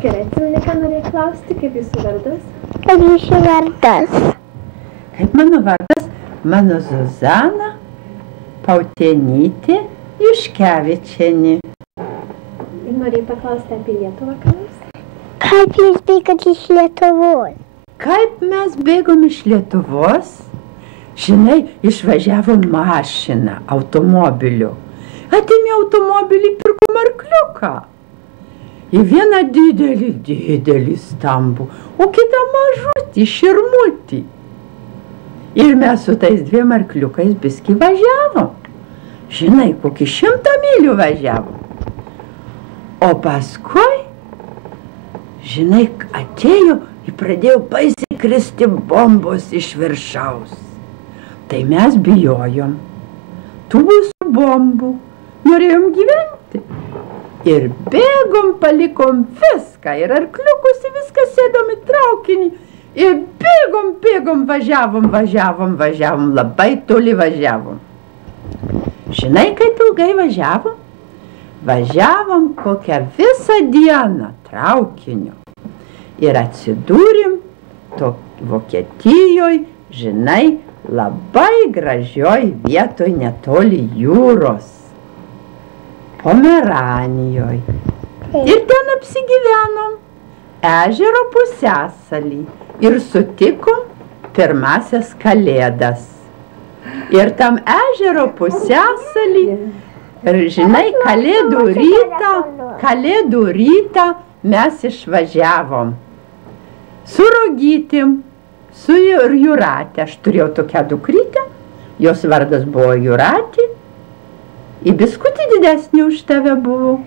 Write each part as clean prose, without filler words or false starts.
Gerai, atsimeni, ką norėjai klausti, kaip jūsų vardas? Kaip jūsų vardas? Kaip mano vardas? Mano Zuzana Pautienytė Juškevičienė. Ir norėjai paklausti apie Lietuvą, ką nors? Kaip jūs bėgat iš Lietuvos? Kaip mes bėgom iš Lietuvos? Žinai, išvažiavom mašiną, automobiliu. Atėmė automobilį, pirkom arkliuką. Į vieną didelį stambų, o kitą mažutį, širmutį. Ir mes su tais dviem arkliukais biskį važiavom. Žinai, kokį 100 mylių važiavom. O paskui, žinai, atėjo ir pradėjo baisiai kristi bombos iš viršaus. Tai mes bijojom. Tų visų bombų. Norėjom gyventi. Ir bėgom, palikom viską. Ir arkliukus į viską sėdom į traukinį. Ir bėgom, važiavom. Labai toli važiavom. Žinai, kaip ilgai važiavom? Važiavom kokią visą dieną traukiniu. Ir atsidūrim Vokietijoj, žinai, labai gražioj vietoj netoli jūros. Pomeranijoj. Ir ten apsigyvenom ežero pusiasalį ir sutikom pirmasias kalėdas. Ir tam ežero pusiasalį, ir žinai, kalėdų rytą mes išvažiavom. Su Rogytim, su Jūratė. Aš turėjau tokią dukrytę, jos vardas buvo Jūratė. Į biskutį didesnį už tave buvo.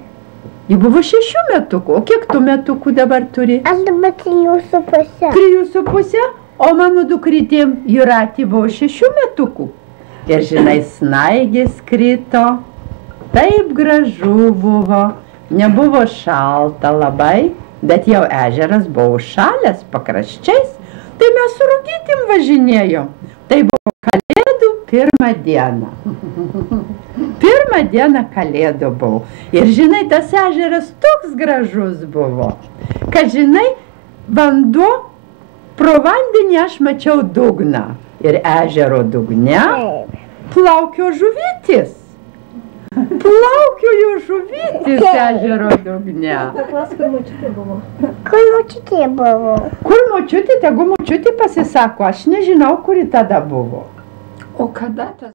Ji buvo 6 metukų. O kiek tų metukų dabar turi? Aš dabar 3,5. 3,5, o mano dukrytė Jūratė buvo 6 metukų. Ir žinai, snaigės krito. Taip gražu buvo. Nebuvo šalta labai, bet jau ežeras buvo užšalęs pakraščiais. Tai mes su Rogytim važinėjom. Tai buvo kalėdų pirmą dieną. Pirmą dieną kalėdų buvo. Ir žinai, tas ežeras toks gražus buvo, kad žinai, vanduo, pro vandenį aš mačiau dugną. Ir ežero dugne plaukio žuvytis. Plaukiojo žuvytis ežero dugne. Paklaus, kur močiutė buvo. Kur močiutė buvo? Kur močiutė, tegu močiutė pasisako, aš nežinau, kuri tada buvo. O kada tas?